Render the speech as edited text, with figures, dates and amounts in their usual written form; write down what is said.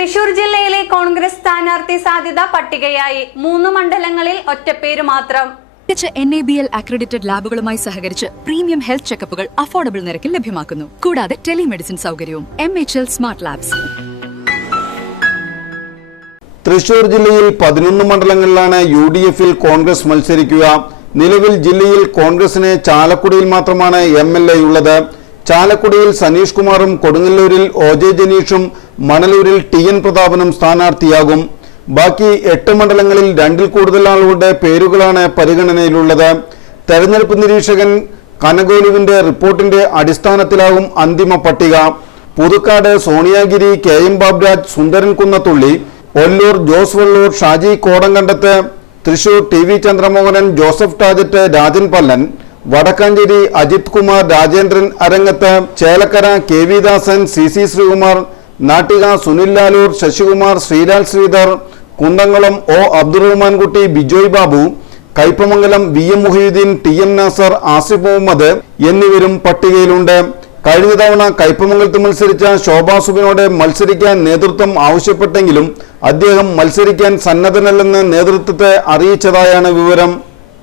തൃശൂർ ജില്ലയിലെ കോൺഗ്രസ് സ്ഥാനാർത്ഥി സാധ്യത പട്ടികയായി 3 മണ്ഡലങ്ങളിൽ ഒറ്റപ്പേര് മാത്രം. NABL അക്രഡിറ്റഡ് ലാബുകളുമായി സഹകരിച്ച് പ്രീമിയം ഹെൽത്ത് ചെക്കപ്പുകൾ അഫോർഡബിൾ നിരക്കിൽ ലഭ്യമാക്കുന്നു. കൂടാതെ ടെലിമെഡിസിൻ സൗകര്യവും. MHL smart labs. തൃശൂർ ജില്ലയിൽ 11 മണ്ഡലങ്ങളിലാണ് UDFൽ കോൺഗ്രസ് മത്സരിക്കുക. നിലവിൽ ജില്ലയിൽ കോൺഗ്രസിന് ചാലക്കുടിയിൽ മാത്രമാണ് MLA ഉള്ളത്. ചാലക്കുടിയിൽ സനീഷ് കുമാറും കൊടുങ്ങല്ലൂരിൽ OJ ജനീഷും മണലൂരിൽ TN പ്രതാപനും സ്ഥാനാർത്ഥിയാകും. ബാക്കി 8 മണ്ഡലങ്ങളിൽ 2ൽ കൂടുതൽ ആളുകളുടെ പേരുകളാണ് പരിഗണനയിലുള്ളത്. തെരഞ്ഞെടുപ്പ് നിരീക്ഷകൻ കനകോലുവിന്റെ റിപ്പോർട്ടിന്റെ അടിസ്ഥാനത്തിലാകും അന്തിമ പട്ടിക. Puthukkad Soniyagiri, KM Baburaj, Sundaran Kunnathully, Ollur Jose Vallur, Shaji Kodankandath, Thrissur TV Chandramohanan, Joseph Tajet, Rajan Pallan, Wadakkanchery Ajith Kumar, Rajendran Arangath, Chelakkara KV Dasan, CC Sreekumar, Nattika Sunil Lalur, Sasikumar, Sreelal Sreedhar, Kunnamkulam O Abdurahmankutty, Bijoy Babu, Kaipamangalam VM Muhiyuddin, TM Nasar, Asif Muhammad എന്നിവരും പട്ടികയിലുണ്ട്. കഴിഞ്ഞ തവണ കയ്പമംഗലത്ത് മത്സരിച്ച ശോഭാ സുബിനോട് മത്സരിക്കാൻ നേതൃത്വം ആവശ്യപ്പെട്ടെങ്കിലും അദ്ദേഹം മത്സരിക്കാൻ സന്നദ്ധനല്ലെന്ന് നേതൃത്വത്തെ അറിയിച്ചതായാണ് വിവരം.